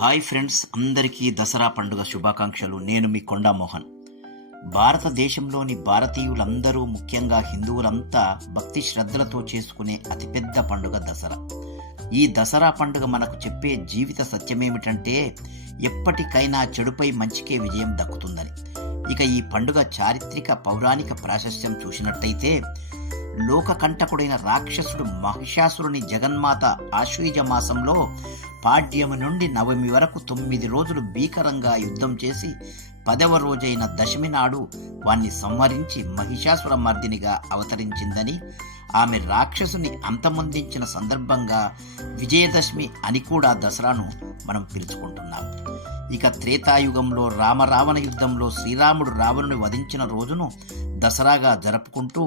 Hi friends, అందరికీ దసరా పండుగ శుభాకాంక్షలు. నేను మీ కొండా మోహన్. భారతదేశంలోని భారతీయులందరూ, ముఖ్యంగా హిందువులంతా భక్తి శ్రద్ధలతో చేసుకునే అతిపెద్ద పండుగ దసరా. ఈ దసరా పండుగ మనకు చెప్పే జీవిత సత్యమేమిటంటే, ఎప్పటికైనా చెడుపై మంచికే విజయం దక్కుతుందని. ఇక ఈ పండుగ చారిత్రక పౌరాణిక ప్రాశస్త్యం చూసినట్టయితే, లోకకంటకుడైన రాక్షసుడు మహిషాసురుని జగన్మాత ఆశ్వీజ మాసంలో పాడ్యమి నుండి నవమి వరకు 9 రోజులు భీకరంగా యుద్ధం చేసి 10వ రోజైన దశమి నాడు వాణ్ణి సంహరించి మహిషాసుర మర్దినిగా అవతరించిందని, ఆమె రాక్షసుని అంతమొందించిన సందర్భంగా విజయదశమి అని కూడా దసరాను మనం పిలుచుకుంటున్నాం. ఇక త్రేతాయుగంలో రామరావణ యుద్ధంలో శ్రీరాముడు రావణుని వధించిన రోజును దసరాగా జరుపుకుంటూ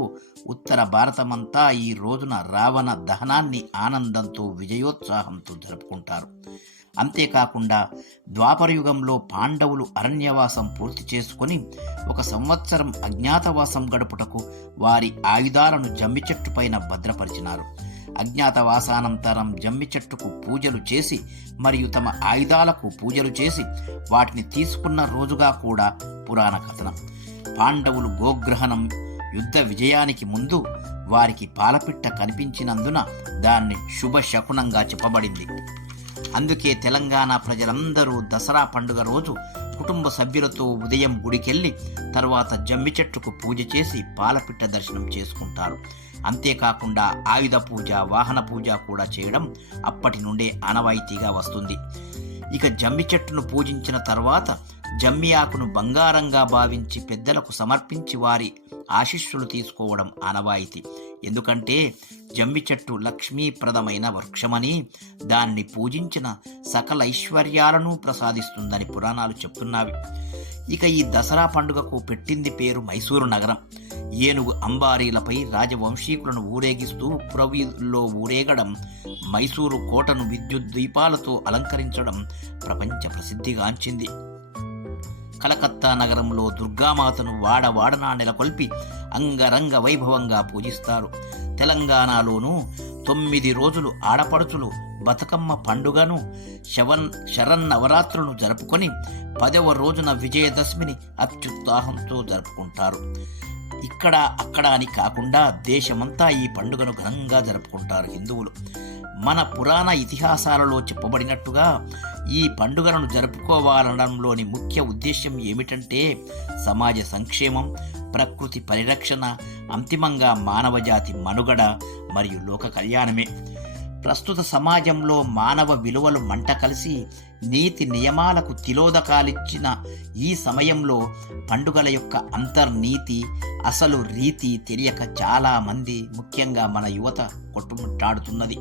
ఉత్తర భారతమంతా ఈ రోజున రావణ దహనాన్ని ఆనందంతో విజయోత్సాహంతో జరుపుకుంటారు. అంతేకాకుండా ద్వాపరయుగంలో పాండవులు అరణ్యవాసం పూర్తి చేసుకుని 1 సంవత్సరం అజ్ఞాతవాసం గడుపుటకు వారి ఆయుధాలను జమ్మి చెట్టు పైన భద్రపరిచినారు. అజ్ఞాతవాసానంతరం జమ్మి చెట్టుకు పూజలు చేసి మరియు తమ ఆయుధాలకు పూజలు చేసి వాటిని తీసుకున్న రోజుగా కూడా పురాణ కథనం. పాండవులు గోగ్రహణం యుద్ధ విజయానికి ముందు వారికి పాలపిట్ట కనిపించినందున దాన్ని శుభ శకునంగా చెప్పబడింది. అందుకే తెలంగాణ ప్రజలందరూ దసరా పండుగ రోజు కుటుంబ సభ్యులతో ఉదయం గుడికెళ్ళి తర్వాత జమ్మి చెట్టుకు పూజ చేసి పాలపిట్ట దర్శనం చేసుకుంటారు. అంతేకాకుండా ఆయుధ పూజ, వాహన పూజ కూడా చేయడం అప్పటి నుండే ఆనవాయితీగా వస్తుంది. ఇక జమ్మి చెట్టును పూజించిన తర్వాత జమ్మి ఆకును బంగారంగా భావించి పెద్దలకు సమర్పించి వారి ఆశీస్సులు తీసుకోవడం ఆనవాయితీ. ఎందుకంటే జమ్మి చెట్టు లక్ష్మీప్రదమైన వృక్షమని, దాన్ని పూజించిన సకల ఐశ్వర్యాలను ప్రసాదిస్తుందని పురాణాలు చెప్తున్నవి. ఇక ఈ దసరా పండుగకు పెట్టింది పేరు మైసూరు నగరం. ఏనుగు అంబారీలపై రాజవంశీకులను ఊరేగిస్తూ పురవీధుల్లో ఊరేగడం, మైసూరు కోటను విద్యుత్ దీపాలతో అలంకరించడం ప్రపంచ ప్రసిద్ధిగాంచింది. కలకత్తా నగరంలో దుర్గామాతను వాడవాడనా నెలకొల్పి అంగరంగ వైభవంగా పూజిస్తారు. తెలంగాణలోనూ 9 రోజులు ఆడపడుచులు బతుకమ్మ పండుగను, శరన్నవరాత్రులను జరుపుకొని 10వ రోజున విజయదశమిని అత్యుత్సాహంతో జరుపుకుంటారు. ఇక్కడ అక్కడ అని కాకుండా దేశమంతా ఈ పండుగను ఘనంగా జరుపుకుంటారు హిందువులు. మన పురాణ ఇతిహాసాలలో చెప్పబడినట్టుగా ఈ పండుగలను జరుపుకోవాలనడంలోని ముఖ్య ఉద్దేశం ఏమిటంటే, సమాజ సంక్షేమం, ప్రకృతి పరిరక్షణ, అంతిమంగా మానవజాతి మనుగడ మరియు లోక కళ్యాణమే. ప్రస్తుత సమాజంలో మానవ విలువలు మంట కలిసి నీతి నియమాలకు తిలోదకాలిచ్చిన ఈ సమయంలో పండుగల యొక్క అంతర్నీతి, అసలు రీతి తెలియక చాలా మంది, ముఖ్యంగా మన యువత కొట్టుముట్టాడుతున్నది.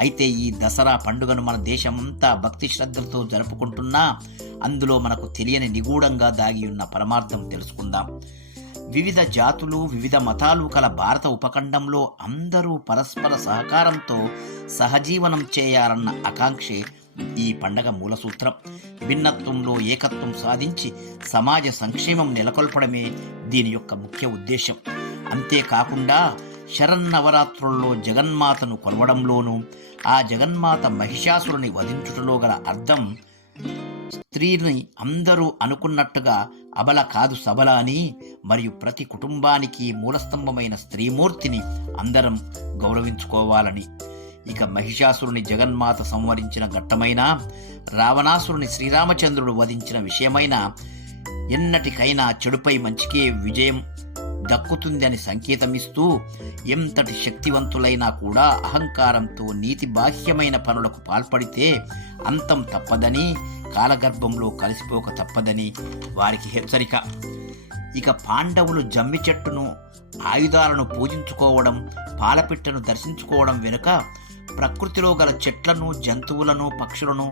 అయితే ఈ దసరా పండుగను మన దేశమంతా భక్తి శ్రద్ధలతో జరుపుకుంటున్నా అందులో మనకు తెలియని నిగూఢంగా దాగి ఉన్న పరమార్థం తెలుసుకుందాం. వివిధ జాతులు, వివిధ మతాలు కల భారత ఉపఖండంలో అందరూ పరస్పర సహకారంతో సహజీవనం చేయాలన్న ఆకాంక్షే ఈ పండగ మూలసూత్రం. భిన్నత్వంలో ఏకత్వం సాధించి సమాజ సంక్షేమం నెలకొల్పడమే దీని యొక్క ముఖ్య ఉద్దేశం. అంతేకాకుండా శరన్నవరాత్రుల్లో జగన్మాతను కొలవడంలోనూ, ఆ జగన్మాత మహిషాసురుని వధించుటలో గల అర్థం, స్త్రీని అందరూ అనుకున్నట్టుగా అబల కాదు సబల అని, మరియు ప్రతి కుటుంబానికి మూలస్తంభమైన స్త్రీమూర్తిని అందరం గౌరవించుకోవాలని. ఇక మహిషాసురుని జగన్మాత సంవరించిన ఘట్టమైన, రావణాసురుని శ్రీరామచంద్రుడు వధించిన విషయమైన, ఎన్నటికైనా చెడుపై మంచికే విజయం దక్కుతుంది అని సంకేతమిస్తూ, ఎంతటి శక్తివంతులైనా కూడా అహంకారంతో నీతి బాహ్యమైన పనులకు పాల్పడితే అంతం తప్పదని, కాలగర్భంలో కలిసిపోక తప్పదని వారికి హెచ్చరిక. ఇక పాండవులు జమ్మి చెట్టును, ఆయుధాలను పూజించుకోవడం, పాలపిట్టను దర్శించుకోవడం వెనుక ప్రకృతిలో గల చెట్లను, జంతువులను, పక్షులను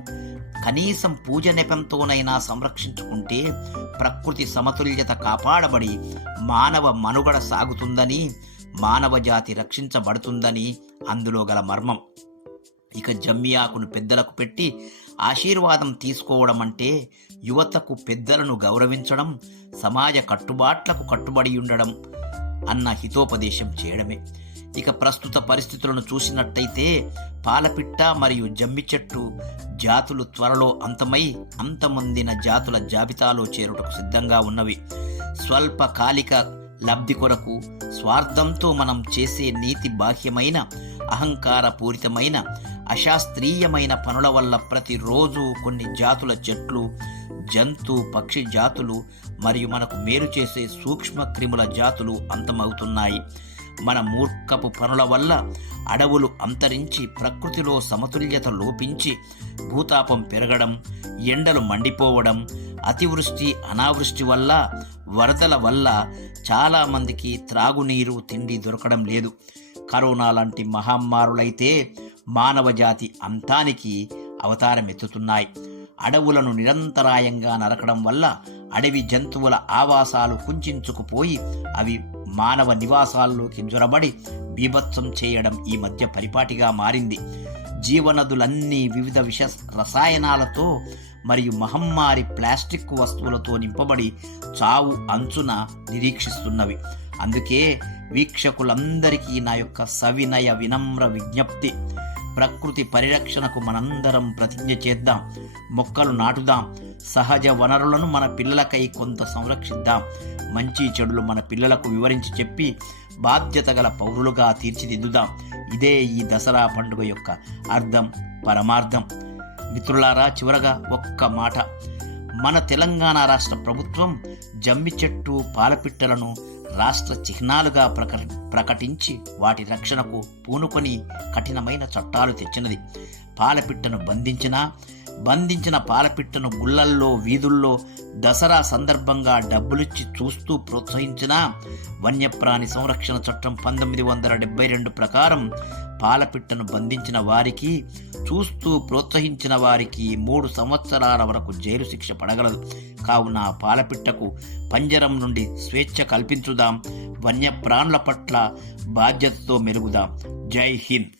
కనీసం పూజ నెపంతోనైనా సంరక్షించుకుంటే ప్రకృతి సమతుల్యత కాపాడబడి మానవ మనుగడ సాగుతుందని, మానవ జాతి రక్షించబడుతుందని అందులో గల మర్మం. ఇక జమ్మి ఆకును పెద్దలకు పెట్టి ఆశీర్వాదం తీసుకోవడం అంటే యువతకు పెద్దలను గౌరవించడం, సమాజ కట్టుబాట్లకు కట్టుబడి ఉండడం అన్న హితోపదేశం చేయడమే. ఇక ప్రస్తుత పరిస్థితులను చూసినట్టయితే పాలపిట్ట మరియు జమ్మి చెట్టు జాతులు త్వరలో అంతమొందిన జాతుల జాబితాలో చేరుటకు సిద్ధంగా ఉన్నవి. స్వల్పకాలిక లబ్ధి కొరకు స్వార్థంతో మనం చేసే నీతి బాహ్యమైన అహంకారపూరితమైన అశాస్త్రీయమైన పనుల వల్ల ప్రతిరోజు కొన్ని జాతుల చెట్లు, జంతు పక్షి జాతులు మరియు మనకు మేలు చేసే సూక్ష్మ క్రిముల జాతులు అంతమవుతున్నాయి. మన మూర్ఖపు పనుల వల్ల అడవులు అంతరించి ప్రకృతిలో సమతుల్యత లోపించి భూతాపం పెరగడం, ఎండలు మండిపోవడం, అతివృష్టి అనావృష్టి వల్ల వరదల వల్ల చాలామందికి త్రాగునీరు తిండి దొరకడం లేదు. కరోనా లాంటి మహమ్మారులైతే మానవ జాతి అంతానికి అవతారమెత్తుతున్నాయి. అడవులను నిరంతరాయంగా నరకడం వల్ల అడవి జంతువుల ఆవాసాలు కుంచుకుపోయి అవి మానవ నివాసాల్లోకి జొరబడి బీభత్సం చేయడం ఈ మధ్య పరిపాటిగా మారింది. జీవనదులన్నీ వివిధ విష రసాయనాలతో మరియు మహమ్మారి ప్లాస్టిక్ వస్తువులతో నింపబడి చావు అంచున నిరీక్షిస్తున్నవి. అందుకే వీక్షకులందరికీ నా యొక్క సవినయ వినమ్ర విజ్ఞప్తి, ప్రకృతి పరిరక్షణకు మనందరం ప్రతిజ్ఞ చేద్దాం. మొక్కలు నాటుదాం. సహజ వనరులను మన పిల్లలకై కొంత సంరక్షిద్దాం. మంచి చెడులు మన పిల్లలకు వివరించి చెప్పి బాధ్యత గల పౌరులుగా తీర్చిదిద్దుదాం. ఇదే ఈ దసరా పండుగ యొక్క అర్థం, పరమార్థం. మిత్రులారా, చివరగా ఒక్క మాట. మన తెలంగాణ రాష్ట్ర ప్రభుత్వం జమ్మి చెట్టు, పాలపిట్టలను రాష్ట్ర చిహ్నాలుగా ప్రకటించి వాటి రక్షణకు పూనుకొని కఠినమైన చట్టాలు తెచ్చినది. పాలపిట్టను బంధించిన పాలపిట్టను గుళ్ళల్లో, వీధుల్లో దసరా సందర్భంగా డబ్బులిచ్చి చూస్తూ ప్రోత్సహించినా వన్యప్రాణి సంరక్షణ చట్టం 1972 ప్రకారం పాలపిట్టను బంధించిన వారికి, చూస్తూ ప్రోత్సహించిన వారికి 3 సంవత్సరాల వరకు జైలు శిక్ష పడగలదు. కావున పాలపిట్టకు పంజరం నుండి స్వేచ్ఛ కల్పించుదాం. వన్యప్రాణుల పట్ల బాధ్యతతో మెలుగుదాం. జై హింద్.